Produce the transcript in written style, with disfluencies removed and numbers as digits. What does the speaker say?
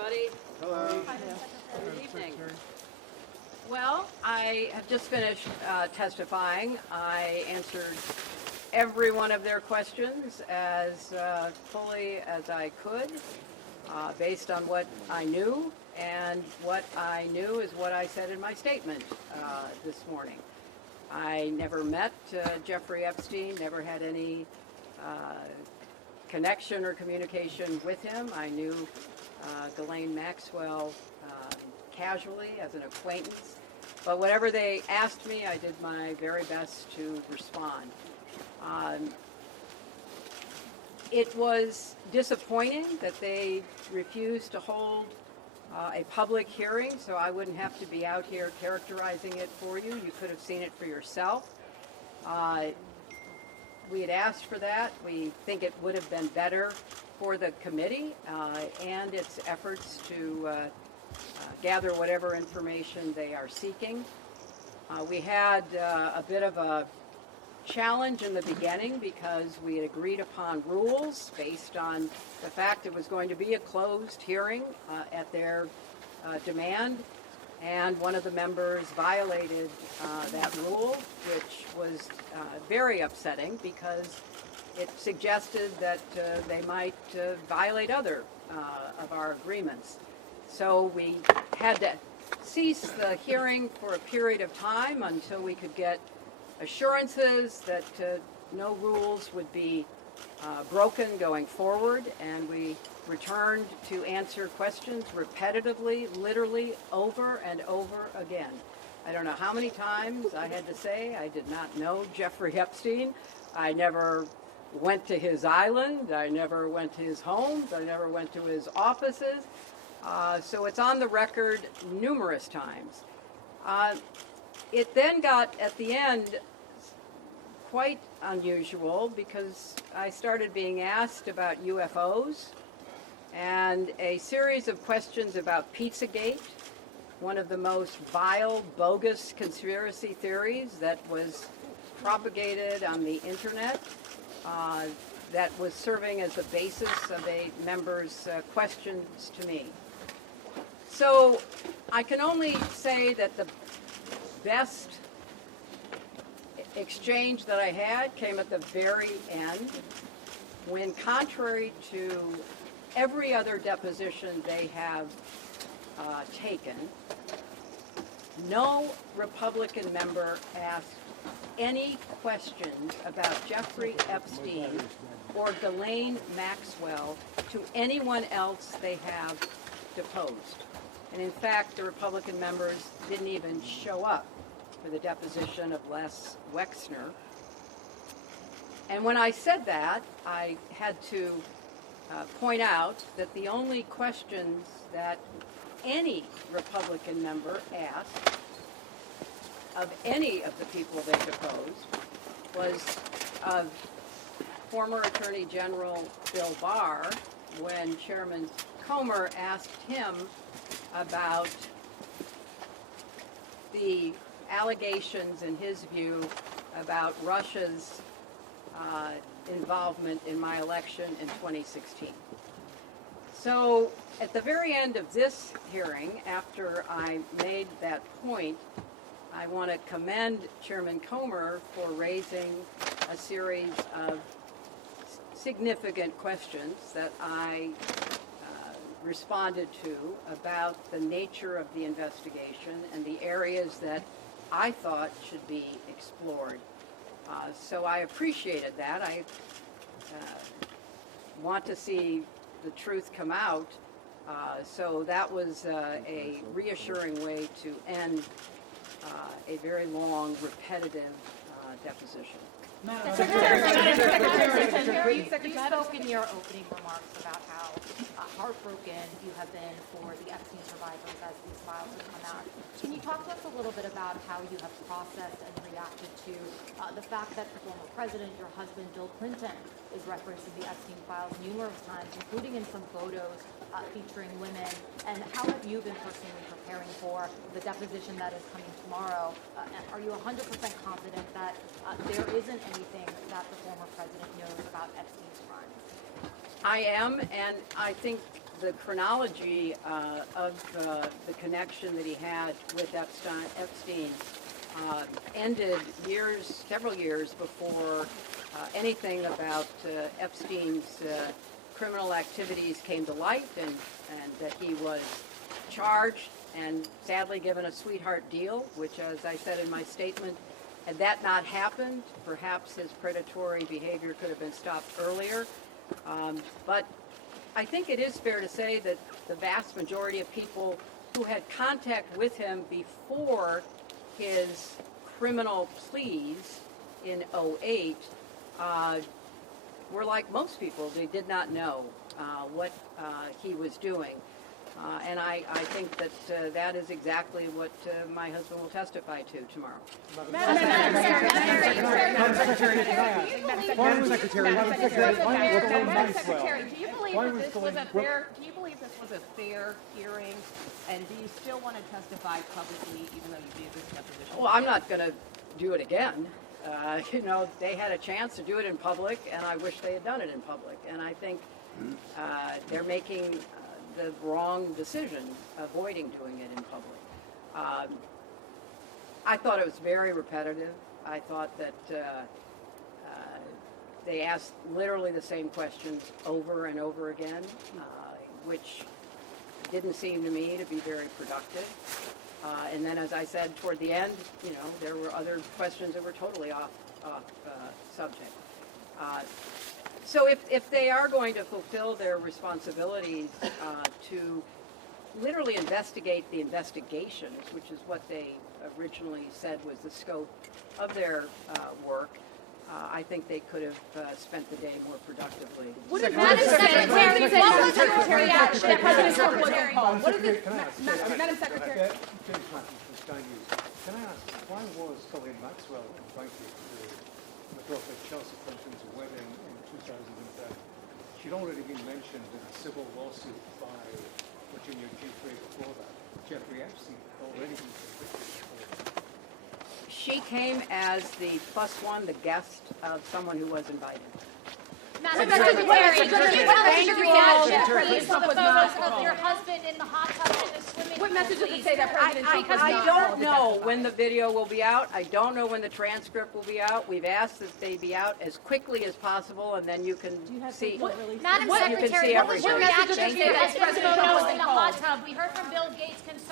everybody. Hello. Good evening. Well, I have just finished testifying. I answered every one of their questions as fully as I could, based on what I knew, and what I knew is what I said in my statement this morning. I never met Jeffrey Epstein, never had any connection or communication with him. I knew Ghislaine Maxwell casually as an acquaintance. But whatever they asked me, I did my very best to respond. It was disappointing that they refused to hold a public hearing, so I wouldn't have to be out here characterizing it for you. You could have seen it for yourself. We had asked for that. We think it would have been better for the committee and its efforts to gather whatever information they are seeking. We had a bit of a challenge in the beginning because we had agreed upon rules based on the fact it was going to be a closed hearing at their demand, and one of the members violated that rule, which was very upsetting because it suggested that they might violate other of our agreements. So we had to cease the hearing for a period of time until we could get assurances that no rules would be broken going forward, and we returned to answer questions repetitively, literally over and over again. I don't know how many times I had to say I did not know Jeffrey Epstein. I never went to his island. I never went to his homes. I never went to his offices. So it's on the record numerous times. It then got, at the end, quite unusual because I started being asked about UFOs and a series of questions about Pizzagate, one of the most vile, bogus conspiracy theories that was propagated on the internet, that was serving as the basis of a member's questions to me. So I can only say that the best exchange that I had came at the very end, when, contrary to every other deposition they have taken, no Republican member asked any questions about Jeffrey Epstein or Ghislaine Maxwell to anyone else they have deposed. And in fact, the Republican members didn't even show up for the deposition of Les Wexner. And when I said that, I had to point out that the only questions that any Republican member asked of any of the people they deposed was of former Attorney General Bill Barr, when Chairman Comer asked him about the allegations, in his view, about Russia's involvement in my election in 2016. So at the very end of this hearing, after I made that point, I want to commend Chairman Comer for raising a series of significant questions that I responded to about the nature of the investigation and the areas that I thought should be explored. So I appreciated that. I want to see the truth come out. So that was a reassuring way to end a very long, repetitive deposition. Secretary, you spoke in your opening remarks about how heartbroken you have been for the Epstein survivors as these files have come out. Can you talk to us a little bit about how you have processed and reacted to the fact that the former president, your husband, Bill Clinton, is referenced in the Epstein files numerous times, including in some photos featuring women, and how have you been personally preparing for the deposition that is coming tomorrow? And are you 100% confident that there isn't anything that the former president knows about Epstein's crimes? I am, and I think the chronology of the connection that he had with Epstein ended several years before anything about Epstein's criminal activities came to light, and that he was charged and sadly given a sweetheart deal, which, as I said in my statement, had that not happened, perhaps his predatory behavior could have been stopped earlier. But I think it is fair to say that the vast majority of people who had contact with him before his criminal pleas in 2008 were like most people. They did not know what he was doing. And I think that that is exactly what my husband will testify to tomorrow. Madam Secretary, do you believe this was a fair hearing, and do you still want to testify publicly, even though you did this deposition? Well, I'm not going to do it again. They had a chance to do it in public, and I wish they had done it in public. And I think they're making the wrong decision, avoiding doing it in public. I thought it was very repetitive. I thought that they asked literally the same questions over and over again, which didn't seem to me to be very productive. And then, as I said, toward the end, there were other questions that were totally off subject. So if they are going to fulfill their responsibilities to literally investigate the investigations, which is what they originally said was the scope of their work, I think they could have spent the day more productively. Madam Secretary, what was your reaction? Madam Secretary. Madam Secretary. Can I ask, why was Colleen Maxwell invited to McLaughlin Chelsea Clinton's wedding in 2010? She'd already been mentioned in a civil lawsuit by Virginia G3 before that. Jeffrey Epstein had already been convicted before that. She came as the +1, the guest of someone who was invited. Madam Secretary, can you tell us your reaction, please, to the photos of your husband in the hot tub in the swimming pool? What message does it say that President Trump was I not don't called to know testify? when the video will be out. I don't know when the transcript will be out. We've asked that they be out as quickly as possible, and then you can see. Madam You can Secretary, see what was your everything. reaction to Thank you. your husband's President Trump photos was in the called. hot tub? We heard from Bill Gates concern